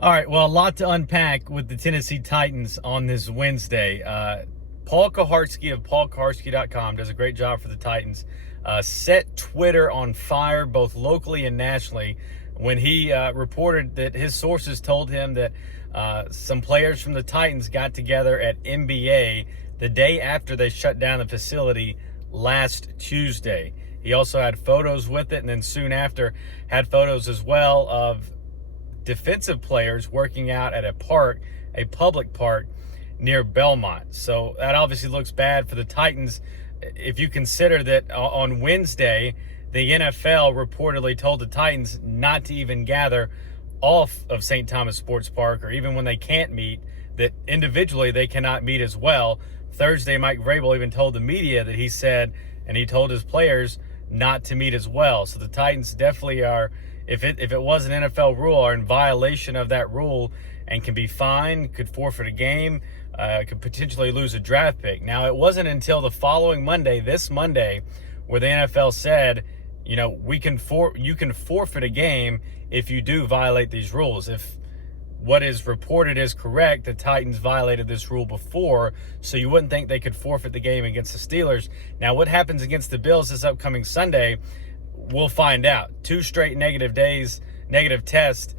All right, well, a lot to unpack with the Tennessee Titans on this Wednesday. Paul Kaharski of paulkaharski.com does a great job for the Titans. Set Twitter on fire, both locally and nationally, when he reported that his sources told him that some players from the Titans got together at MBA the day after they shut down the facility last Tuesday. He also had photos with it, and then soon after had photos as well of defensive players working out at a park, a public park near Belmont. So that obviously looks bad for the Titans if you consider that on Wednesday, the NFL reportedly told the Titans not to even gather off of St. Thomas Sports Park, or even when they can't meet, that individually they cannot meet as well. Thursday, Mike Vrabel even told the media that he said, and he told his players not to meet as well. So the Titans definitely are, if it was an NFL rule, are in violation of that rule and can be fined, could forfeit a game, could potentially lose a draft pick. Now, it wasn't until the following Monday, this Monday, where the NFL said, you know, you can forfeit a game if you do violate these rules. If what is reported is correct, the Titans violated this rule before, so you wouldn't think they could forfeit the game against the Steelers. Now, what happens against the Bills this upcoming Sunday, we'll find out. 2 straight negative test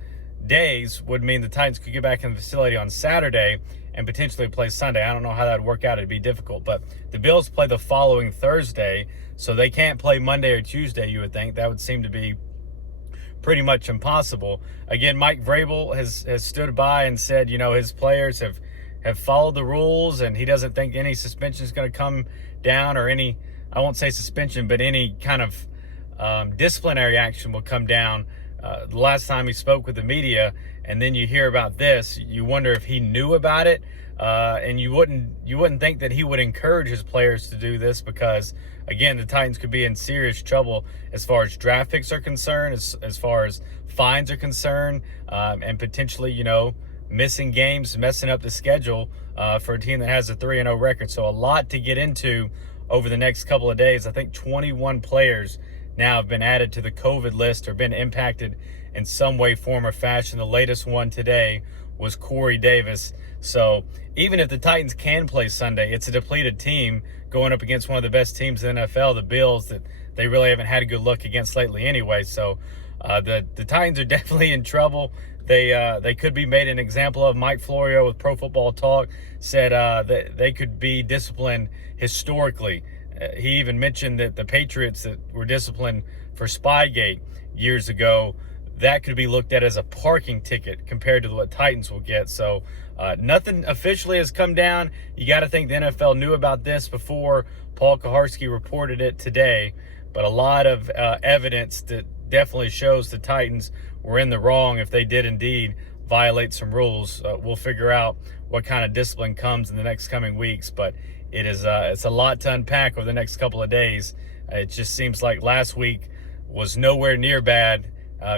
days would mean the Titans could get back in the facility on Saturday and potentially play Sunday. I don't know how that would work out. It'd be difficult. But the Bills play the following Thursday, so they can't play Monday or Tuesday, you would think. That would seem to be pretty much impossible. Again, Mike Vrabel has stood by and said, you know, his players have followed the rules, and he doesn't think any suspension is going to come down, or any, I won't say suspension, but any kind of disciplinary action will come down. The last time he spoke with the media, and then you hear about this, you wonder if he knew about it, and you wouldn't think that he would encourage his players to do this, because again, the Titans could be in serious trouble as far as draft picks are concerned, as far as fines are concerned, and potentially, you know, missing games, messing up the schedule for a team that has a 3-0 record. So a lot to get into over the next couple of days. I think 21 players now have been added to the COVID list or been impacted in some way, form, or fashion. The latest one today was Corey Davis. So even if the Titans can play Sunday, it's a depleted team going up against one of the best teams in the NFL, the Bills, that they really haven't had a good look against lately anyway. So the Titans are definitely in trouble. They could be made an example of. Mike Florio with Pro Football Talk said that they could be disciplined historically. He even mentioned that the Patriots that were disciplined for Spygate years ago, that could be looked at as a parking ticket compared to what Titans will get. So nothing officially has come down. You got to think the NFL knew about this before Paul Kaharski reported it today. But a lot of evidence that definitely shows the Titans were in the wrong if they did indeed violate some rules. We'll figure out what kind of discipline comes in the next coming weeks. But it's a lot to unpack over the next couple of days. It just seems like last week was nowhere near bad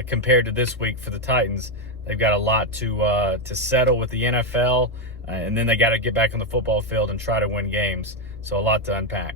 compared to this week for the Titans. They've got a lot to settle with the NFL, and then they got to get back on the football field and try to win games. So a lot to unpack.